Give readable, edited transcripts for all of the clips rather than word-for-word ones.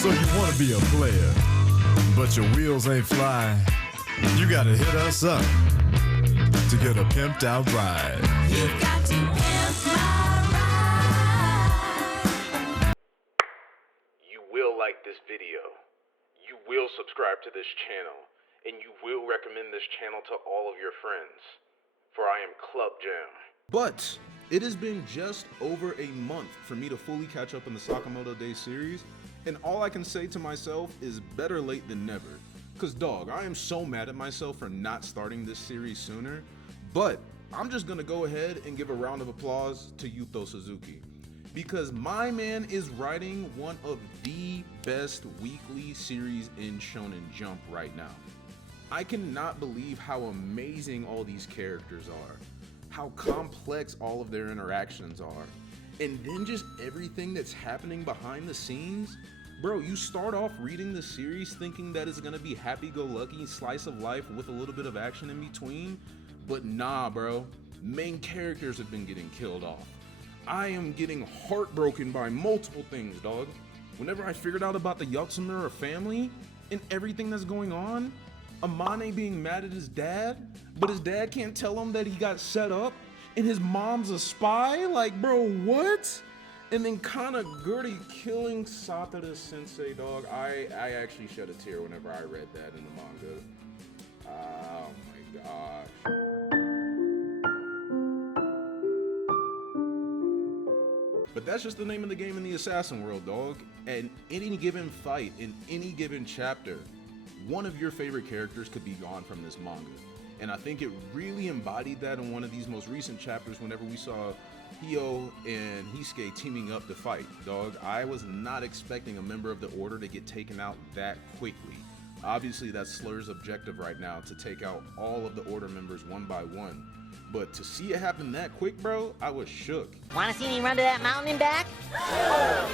So you wanna be a player, but your wheels ain't flying. You gotta hit us up to get a pimped out ride. You've got to pimp my ride. You will like this video. You will subscribe to this channel. And you will recommend this channel to all of your friends. For I am clubjam. But it has been just over a month for me to fully catch up on the Sakamoto Days series, and all I can say to myself is better late than never. Cause dog, I am so mad at myself for not starting this series sooner, but I'm just gonna go ahead and give a round of applause to Yuto Suzuki. Because my man is writing one of the best weekly series in Shonen Jump right now. I cannot believe how amazing all these characters are, how complex all of their interactions are, and then just everything that's happening behind the scenes. Bro, you start off reading the series thinking that it's gonna be happy-go-lucky slice of life with a little bit of action in between, but nah, bro. Main characters have been getting killed off. I am getting heartbroken by multiple things, dog. Whenever I figured out about the Yotsumura family and everything that's going on, Amane being mad at his dad, but his dad can't tell him that he got set up, and his mom's a spy? Like, bro, what? And then Kanaguri killing Satoda sensei, dog. I actually shed a tear whenever I read that in the manga. Oh my gosh. But that's just the name of the game in the assassin world, dog. And any given fight, in any given chapter, one of your favorite characters could be gone from this manga. And I think it really embodied that in one of these most recent chapters whenever we saw Hyo and Heisuke teaming up to fight, dog. I was not expecting a member of the Order to get taken out that quickly. Obviously, that's Slur's objective right now, to take out all of the Order members one by one. But to see it happen that quick, bro, I was shook. Wanna see me run to that mountain and back?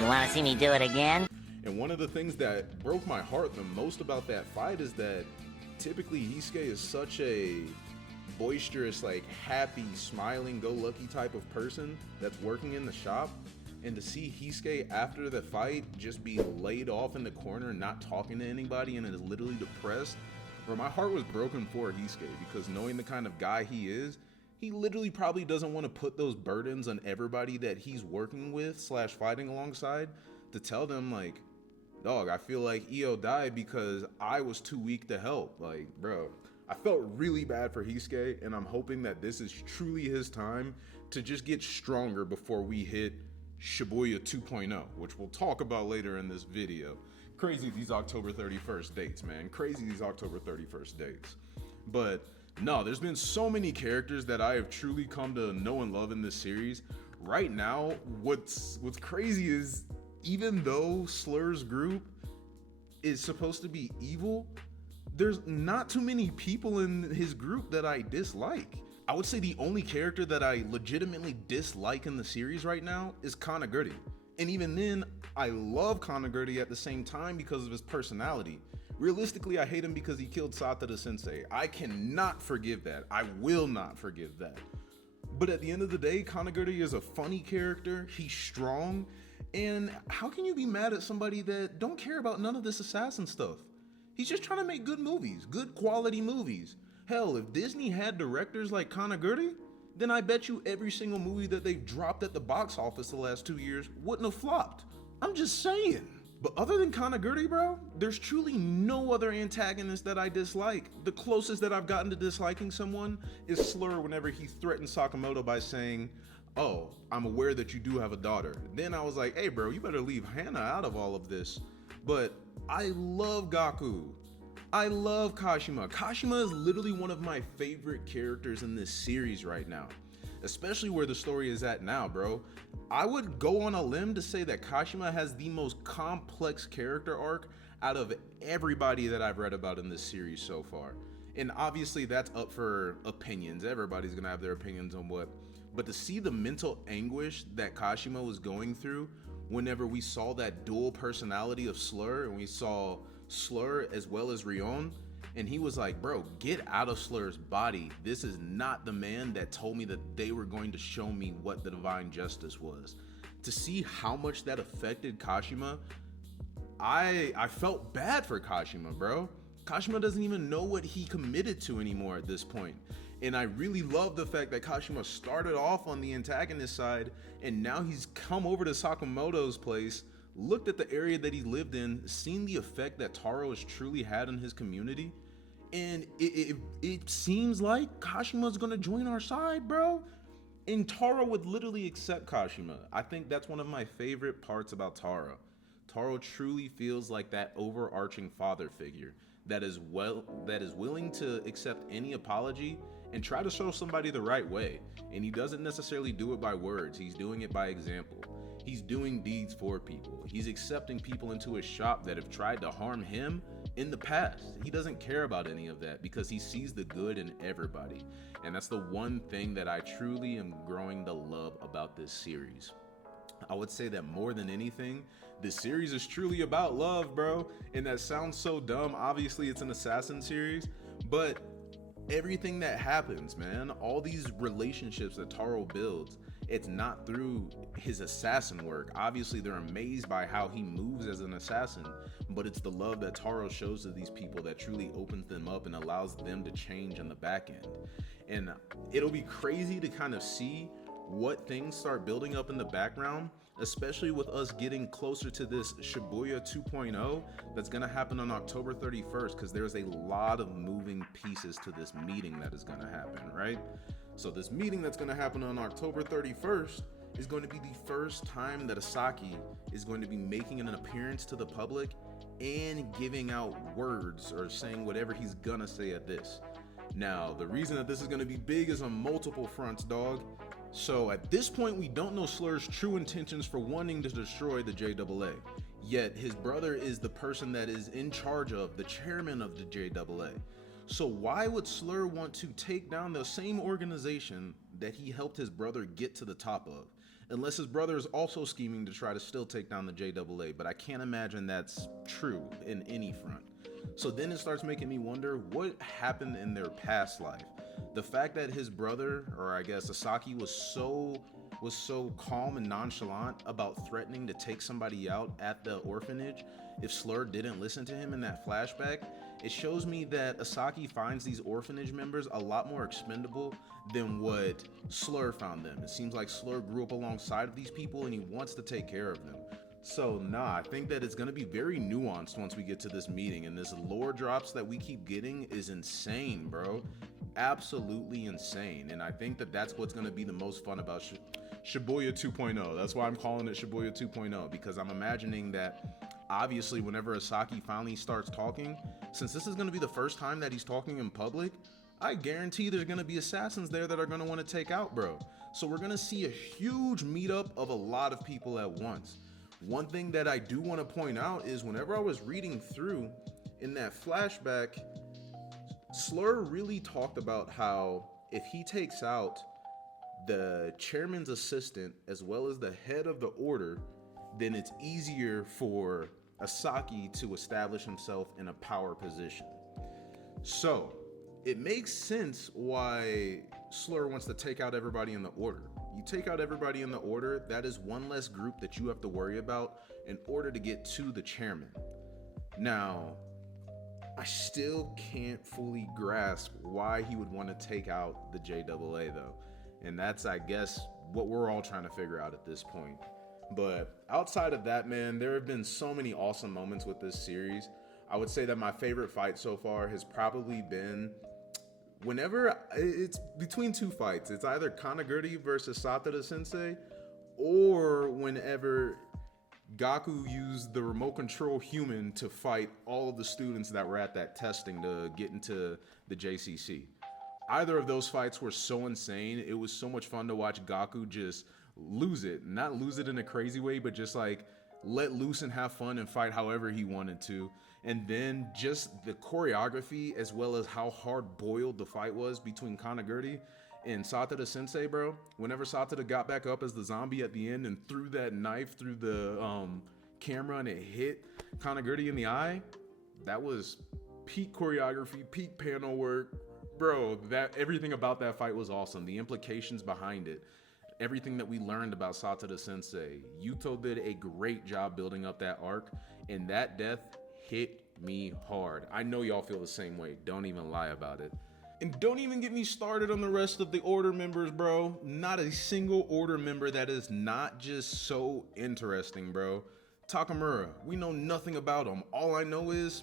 You wanna see me do it again? And one of the things that broke my heart the most about that fight is that typically Heisuke is such a boisterous, like happy, smiling, go-lucky type of person that's working in the shop. And to see Heisuke after the fight just be laid off in the corner, not talking to anybody, and is literally depressed, bro, my heart was broken for Heisuke, because knowing the kind of guy he is, he literally probably doesn't want to put those burdens on everybody that he's working with / fighting alongside, to tell them like, dog, I feel like Io died because I was too weak to help. Like, bro, I felt really bad for Heisuke, and I'm hoping that this is truly his time to just get stronger before we hit Shibuya 2.0, which we'll talk about later in this video. Crazy these October 31st dates, man. Crazy these October 31st dates. But no, there's been so many characters that I have truly come to know and love in this series. Right now, what's crazy is, even though Slur's group is supposed to be evil, there's not too many people in his group that I dislike. I would say the only character that I legitimately dislike in the series right now is Kanaguri. And even then, I love Kanaguri at the same time because of his personality. Realistically, I hate him because he killed Satoda sensei. I cannot forgive that. I will not forgive that. But at the end of the day, Kanaguri is a funny character. He's strong. And how can you be mad at somebody that don't care about none of this assassin stuff? He's just trying to make good movies, good quality movies. Hell, if Disney had directors like Kanaguri, then I bet you every single movie that they've dropped at the box office the last 2 years wouldn't have flopped. I'm just saying. But other than Kanaguri, bro, there's truly no other antagonist that I dislike. The closest that I've gotten to disliking someone is Slur whenever he threatened Sakamoto by saying, "Oh, I'm aware that you do have a daughter." Then I was like, hey bro, you better leave Hana out of all of this. But I love Gaku. I love Kashima. Kashima is literally one of my favorite characters in this series right now, especially where the story is at now, bro. I would go on a limb to say that Kashima has the most complex character arc out of everybody that I've read about in this series so far. And obviously that's up for opinions. Everybody's gonna have their opinions on what, but to see the mental anguish that Kashima was going through whenever we saw that dual personality of Slur, and we saw Slur as well as Rion, and he was like, bro, get out of Slur's body. This is not the man that told me that they were going to show me what the divine justice was. To see how much that affected Kashima, I felt bad for Kashima, bro. Kashima doesn't even know what he committed to anymore at this point. And I really love the fact that Kashima started off on the antagonist side, and now he's come over to Sakamoto's place, looked at the area that he lived in, seen the effect that Taro has truly had on his community, and it seems like Kashima's gonna join our side, bro. And Taro would literally accept Kashima. I think that's one of my favorite parts about Taro. Taro truly feels like that overarching father figure that is willing to accept any apology and try to show somebody the right way. And he doesn't necessarily do it by words, he's doing it by example. He's doing deeds for people. He's accepting people into his shop that have tried to harm him in the past. He doesn't care about any of that because he sees the good in everybody. And that's the one thing that I truly am growing to love about this series. I would say that more than anything, this series is truly about love, bro. And that sounds so dumb. Obviously, it's an assassin series, but everything that happens, man, all these relationships that Taro builds, it's not through his assassin work. Obviously, they're amazed by how he moves as an assassin, but it's the love that Taro shows to these people that truly opens them up and allows them to change on the back end. And it'll be crazy to kind of see what things start building up in the background, especially with us getting closer to this Shibuya 2.0 that's gonna happen on October 31st, because there's a lot of moving pieces to this meeting that is gonna happen, right? So this meeting that's gonna happen on October 31st is going to be the first time that Asaki is going to be making an appearance to the public and giving out words or saying whatever he's gonna say at this. Now, the reason that this is gonna be big is on multiple fronts, dog. So at this point, we don't know Slur's true intentions for wanting to destroy the JAA. Yet his brother is the person that is in charge of, the chairman of the JAA. So why would Slur want to take down the same organization that he helped his brother get to the top of? Unless his brother is also scheming to try to still take down the JAA, but I can't imagine that's true in any front. So then it starts making me wonder what happened in their past life. The fact that his brother, or I guess Asaki, was so calm and nonchalant about threatening to take somebody out at the orphanage if Slur didn't listen to him in that flashback, it shows me that Asaki finds these orphanage members a lot more expendable than what Slur found them. It seems like Slur grew up alongside of these people and he wants to take care of them. So I think that it's gonna be very nuanced once we get to this meeting, and this lore drops that we keep getting is insane, bro. Absolutely insane. And I think that that's what's gonna be the most fun about Shibuya 2.0. That's why I'm calling it Shibuya 2.0, because I'm imagining that obviously whenever Asaki finally starts talking, since this is gonna be the first time that he's talking in public, I guarantee there's gonna be assassins there that are gonna wanna take out bro. So we're gonna see a huge meetup of a lot of people at once. One thing that I do want to point out is whenever I was reading through in that flashback, Slur really talked about how if he takes out the chairman's assistant as well as the head of the order, then it's easier for Asaki to establish himself in a power position. So it makes sense why Slur wants to take out everybody in the order. You take out everybody in the order, that is one less group that you have to worry about in order to get to the chairman. Now, I still can't fully grasp why he would want to take out the JAA though. And that's, I guess, what we're all trying to figure out at this point. But outside of that, man, there have been so many awesome moments with this series. I would say that my favorite fight so far has probably been whenever it's between two fights. It's either Kanaguri versus Satoda sensei, or whenever Gaku used the remote control human to fight all of the students that were at that testing to get into the JCC. Either of those fights were so insane. It was so much fun to watch Gaku just lose it. Not lose it in a crazy way, but just like let loose and have fun and fight however he wanted to. And then just the choreography as well as how hard boiled the fight was between Kanaguri and Satoda sensei, bro. Whenever Satoda got back up as the zombie at the end and threw that knife through the camera and it hit Kanaguri in the eye, that was peak choreography, peak panel work. Bro, that everything about that fight was awesome. The implications behind it. everything that we learned about Satoda Sensei. Yuto did a great job building up that arc, and that death hit me hard. I know y'all feel the same way. Don't even lie about it. And don't even get me started on the rest of the Order members, bro. Not a single Order member that is not just so interesting, bro. Takamura, we know nothing about him. All I know is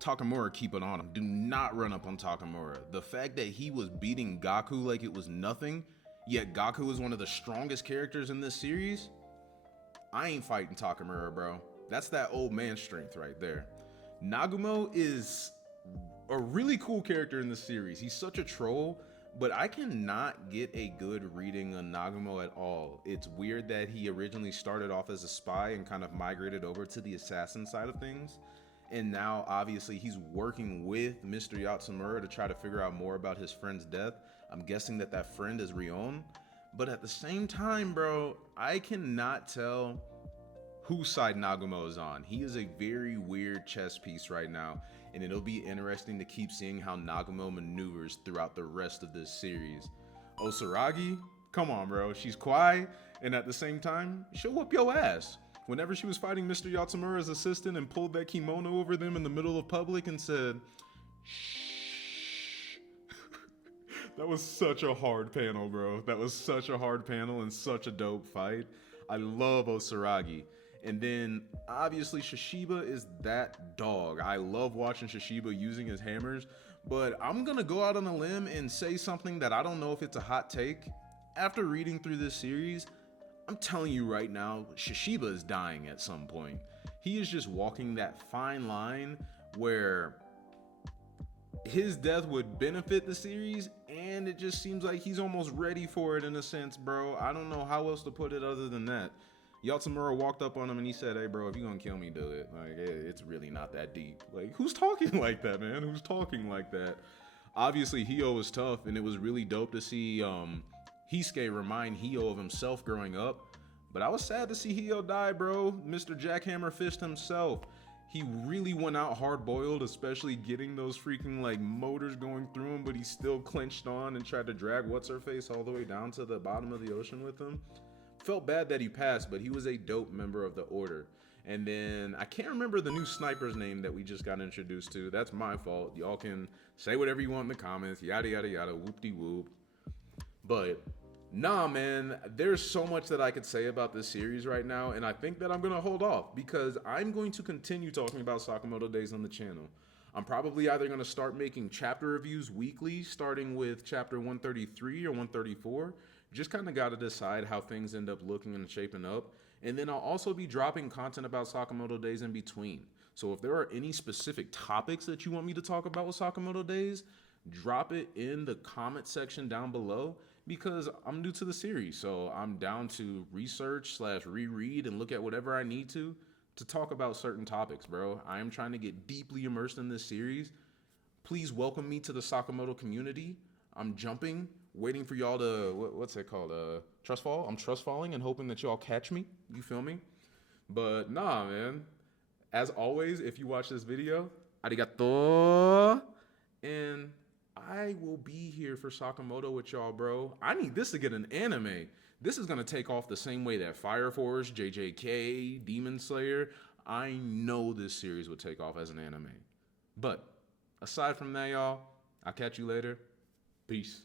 Takamura, keep it on him. Do not run up on Takamura. The fact that he was beating Gaku like it was nothing, yet Gaku is one of the strongest characters in this series, I ain't fighting Takamura, bro. That's that old man strength right there. Nagumo is a really cool character in this series. He's such a troll, but I cannot get a good reading on Nagumo at all. It's weird that he originally started off as a spy and kind of migrated over to the assassin side of things. And now, obviously, he's working with Mr. Yotsumura to try to figure out more about his friend's death. I'm guessing that that friend is Rion. But at the same time, bro, I cannot tell whose side Nagumo is on. He is a very weird chess piece right now, and it'll be interesting to keep seeing how Nagumo maneuvers throughout the rest of this series. Osaragi, come on, bro. She's quiet, and at the same time, she'll whoop your ass. Whenever she was fighting Mr. Yotsumura's assistant and pulled that kimono over them in the middle of public and said, shh. That was such a hard panel, bro. That was such a hard panel and such a dope fight. I love Osaragi. And then, obviously, Shishiba is that dog. I love watching Shishiba using his hammers, but I'm gonna go out on a limb and say something that I don't know if it's a hot take. After reading through this series, I'm telling you right now, Shishiba is dying at some point. He is just walking that fine line where his death would benefit the series, and it just seems like he's almost ready for it in a sense, bro. I don't know how else to put it other than that. Yotsumura walked up on him and he said, hey, bro, if you're gonna kill me, do it. Like, it's really not that deep. Like, who's talking like that, man? Who's talking like that? Obviously, Hyo was tough, and it was really dope to see Heisuke remind Hyo of himself growing up. But I was sad to see Hyo die, bro. Mr. Jackhammer Fist himself. He really went out hard-boiled, especially getting those freaking, like, motors going through him, but he still clenched on and tried to drag What's-Her-Face all the way down to the bottom of the ocean with him. Felt bad that he passed, but he was a dope member of the Order. And then, I can't remember the new sniper's name that we just got introduced to. That's my fault. Y'all can say whatever you want in the comments, yada, yada, yada, whoop-de-whoop. But, nah, man, there's so much that I could say about this series right now, and I think that I'm going to hold off, because I'm going to continue talking about Sakamoto Days on the channel. I'm probably either going to start making chapter reviews weekly, starting with chapter 133 or 134. Just kind of got to decide how things end up looking and shaping up. And then I'll also be dropping content about Sakamoto Days in between. So if there are any specific topics that you want me to talk about with Sakamoto Days, drop it in the comment section down below, because I'm new to the series. So I'm down to research/reread and look at whatever I need to talk about certain topics, bro. I am trying to get deeply immersed in this series. Please welcome me to the Sakamoto community. I'm jumping, waiting for y'all to, what's it called? Trust fall? I'm trust falling and hoping that y'all catch me. You feel me? But nah, man. As always, if you watch this video, arigato. And I will be here for Sakamoto with y'all, bro. I need this to get an anime. This is going to take off the same way that Fire Force, JJK, Demon Slayer. I know this series would take off as an anime. But aside from that, y'all, I'll catch you later. Peace.